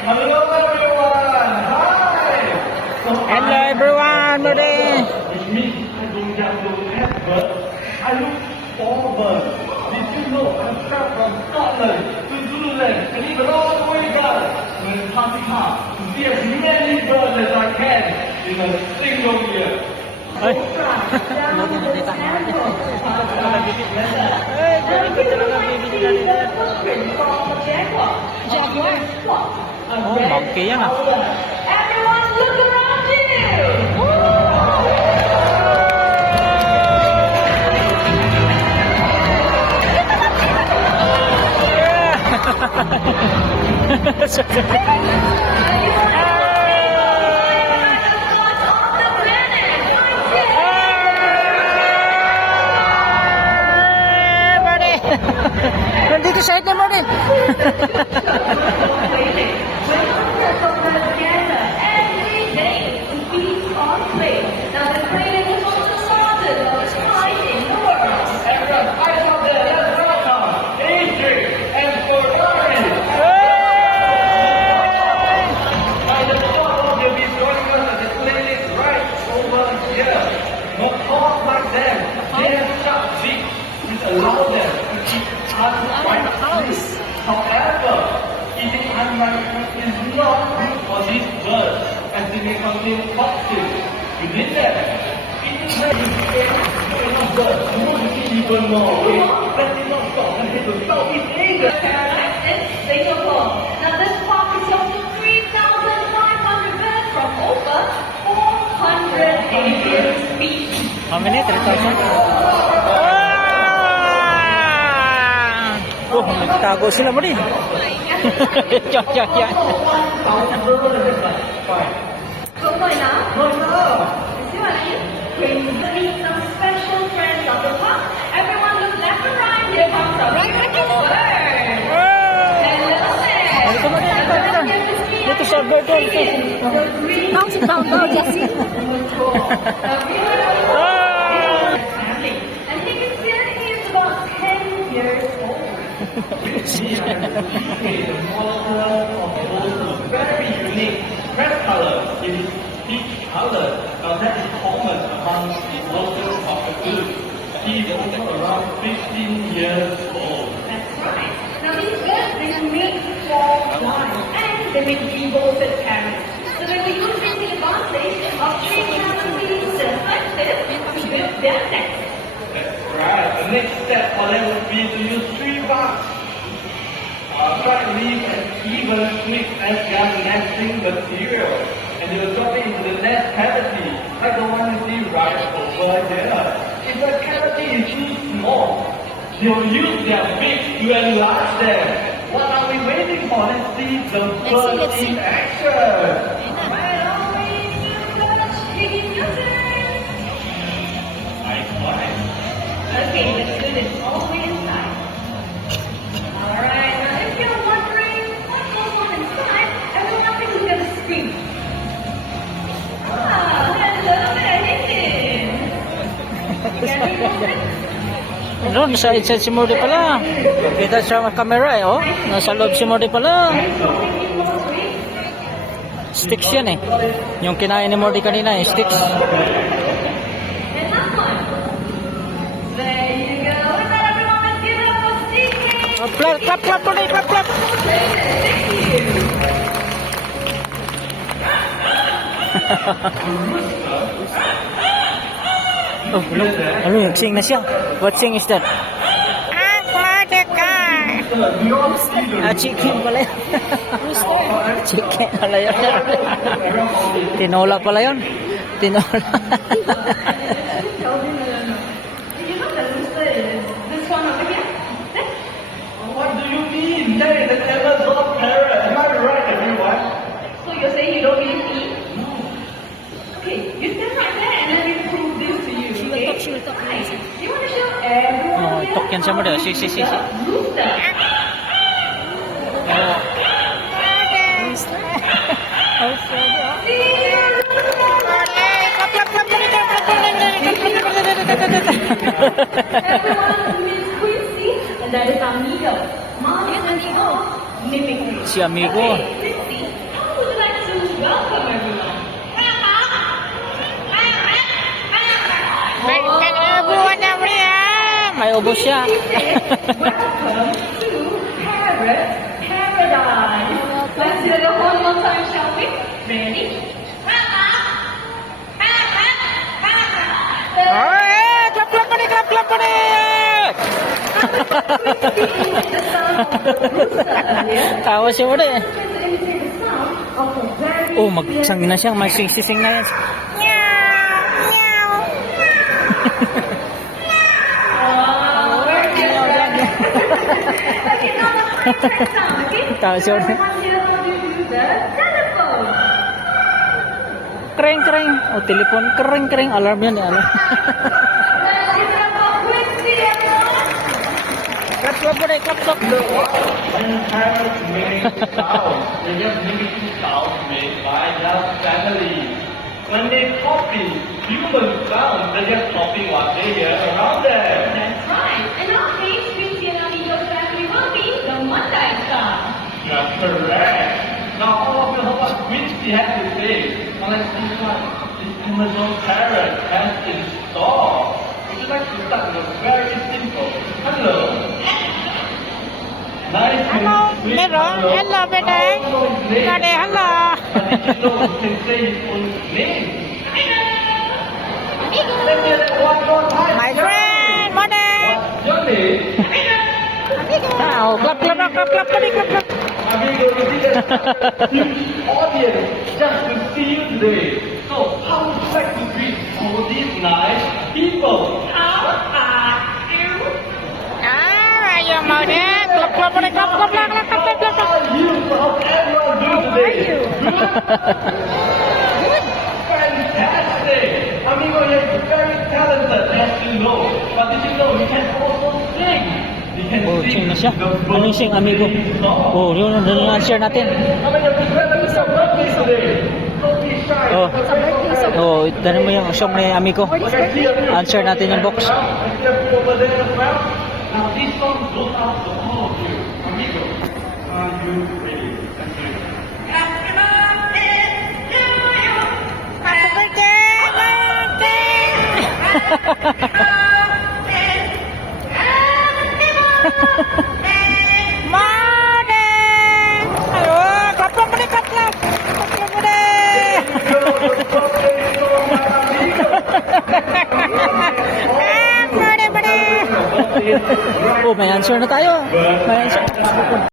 Hello everyone. Hi. So Hello everyone, today. Which means I don't just look at but I look forward. Did you know I'm traveled from Scotland to Zululand and even all the way down to Antarctica to see as many birds as I can in a single year. Ay, lagi na dito. Ay, ikot talaga bibili na nila. Oh, monkey yan ah. Everyone look around you! Nandito sa item mo rin. Allow them to eat unripe fruits. However, eating unripe fruit is not good for these birds as they may contain toxins within them. Eating unripe birds would eat even more. That did not stop and hit the Southeast Asia. Singapore. Now this park is home to 3,500 birds from over 400 alien species. How many? 3,000? Oh, nagtago sila mo rin. Yan, yan, yan. So for now, you see what I mean? We're going to meet some special friends of the park. Everyone look left and right. Here comes a beautiful bird. Hello there. Dito mo rin, dito. Dito sa bird doon. Bouncing down, go, Jessie. And he can see that he is about 10 years old. The model of those very unique red color in each color. Now that is common among the locals of the group. He is also around 15 years old. That's right. Now these birds, they make false wine and they make devoted parents. So they will use the advantage of treating these like this to build their nest. That's right. The next step for them would be to use tree bark, dried leaves, and even twigs as their nesting material. And they will drop it into the nest cavity, like the one you see right over there. If the cavity is too small, they will use their beak to enlarge them. What are we waiting for? Let's see the bird in action. Okay, let's do this all the way inside. Alright, now if you're wondering what goes on inside, everyone thinks we're going to scream. Ah, hello there, Nathan. You got any more? Ano, nasa inside si Morty pala. Kita sa camera eh, oh. Nasa loob si Morty pala. Sticks yan eh. Yung kinain ni Morty kanina eh, sticks. And last one. There you go. With that, everyone, let's give it up for Steve. Oh, clap, clap, clap, Morty, clap, clap. Oh, ano yung sing na siya? What sing is that? Chicken pala yun. Chicken pala yun. Tinola pala yun. Tinola. You know the rooster is this one over here? What do you mean? That is an Amazon parrot. Am I right, everyone? So you're saying you don't believe me? Okay, you stand right there and let me prove this to you. Okay? Right. You want to show everyone Oh, here tok yan sa mo daw. Si. the rooster? Oh. Everyone is Quincy, and that is Amigo. Mom and Amigo mimicry. Si Amigo. Okay, Quincy, may ubos siya. Welcome to Parrot Paradise. Let's do it one more time, shall we? Ready? Ay, clap pa rin, clap pa rin! The sound of the rooster earlier. Tawa siya ulit. Let's imitate the sound of a very, Oh, magsang na siya, may sing na yan. Oh, very good. Okay, now the contract sound, okay? Tawa siya ulit. Everyone here how to do the telephone. Kring, kring. Oh, telepon, kring, kring. Alarm yan, alarm. Let's give it up for Christy, everyone. Clap pa rin, clap. And parrots make sounds. They just mimicking sounds made by their family. When they copy human sounds, they just copy what they hear around them. That's right. In our case, Christy and Amigo's family will be the Monday sound. That's correct. Now all of you know what Quincy has to say. Now let's see what this Amazon parrot has in store. Would you like to start with a very simple hello? Nice Hello, and sweet Meron. Hello, Bede. Also his name. Bede, hello. But did you know he can say his own name? Let's hear that one more time. My friend, Bede. What's your name? Oh, clap pa rin, clap. Amigo, you see that huge audience just to see you today. So, how would you like to greet all these nice people? How are you? Ayaw mo din. Clap pa rin, clap. How are you? How's everyone doing today? Good. Fantastic. Amigo, you're very talented, as you know. But did you know he can also sing? He can Oh, sing na siya. Anong sing, amigo? Oh, yun ang answer natin. I mean, you're celebrating your birthday today. Don't be shy. Oh. Oh, tanong mo yung song ni amigo. Answer natin yung box. I see a few over there as well. Now these songs goes out to all of you. Amigo, are you ready? Thank you. Morning! Ayo, clap pa rin, clap. Clap pa rin. Oh, may answer na tayo. May answer.